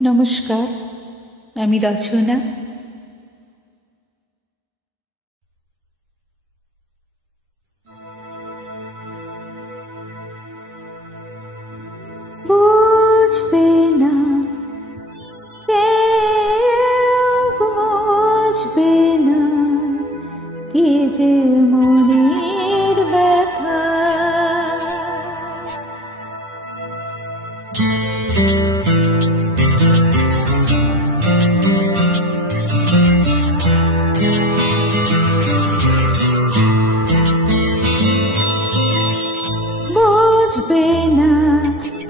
নমস্কার, আমি রচনা। বুঝবে না কেউ, বুঝবে না কি যে মনের ব্যথা। বুঝবে না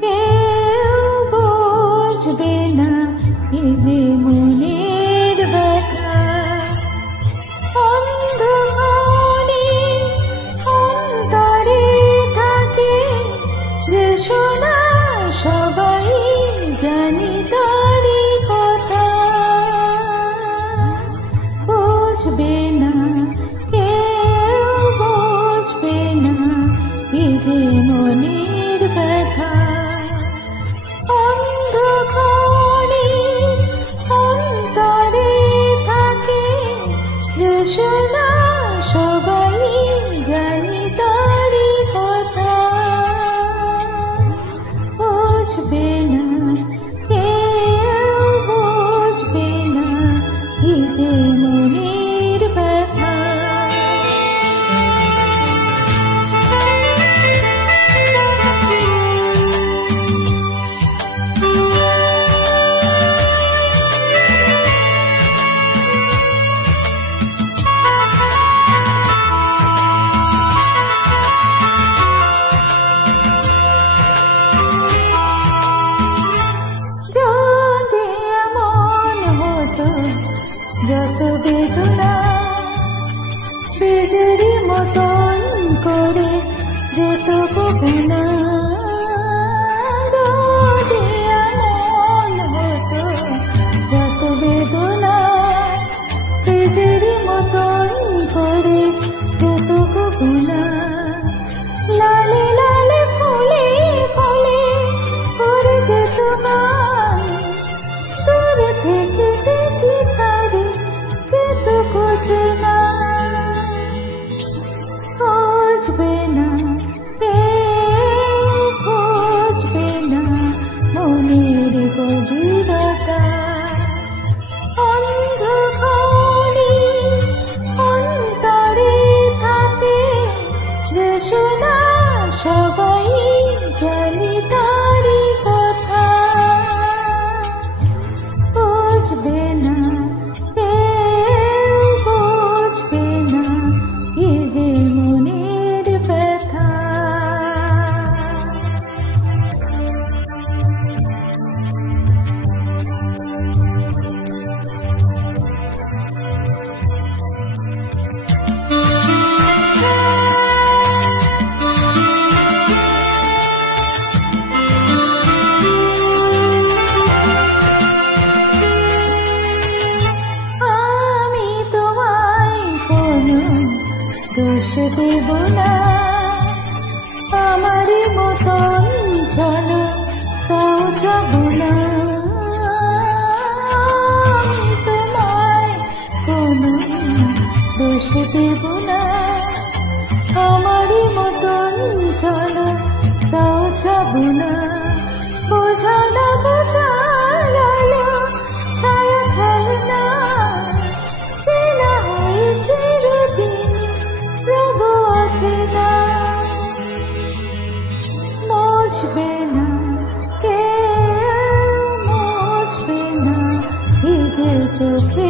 কেউ, বুঝবে না এই যে মনের ব্যথা। অন্ধকারে অন্তরে থাকে যে শোনা, সবাই জানি তারি কথা। বুঝবে না কেউ, বুঝবে না এই যে মনের ব্যথা। অন্ধকারে অন্তরে থাকে যে শোনা, সবাই জানি তারি কথা। বুঝবে না কেউ, বুঝবে না এই যে মনের ব্যথা। যত বেদনা বেজেরি মতন করে যেত গোপনা, যদি এমন হতো যত বেদনা বেজেরি মতন করে যেত গোপনা। লালে লালে ফুলে ফুলে করে যেত গান, দূর থেকে দেখি তারে যেত খোঁজে না। খুঁজবে না কেউ, খুঁজবে না মনের গভীরতা। অন্ধকারে অন্তরে থাকে যে শোনা, সবাই জানি তারি কথা। বুঝবে না কেউ, বুঝবে না এই যে মনের ব্যথা। আমি তোমায় কোনো দোষ দেব না, আমারই মতন চলো তাও যাব না। আমি তোমায় কোনো দোষ দেব না, আমারই মতন চলো তাও যাব না। বোঝা না বোঝা লালো ছায়া খেলনা, চেনা হয়েছে রুটিন রব আছে না। বুঝবে না কেউ, বুঝবে না এই যে চোখে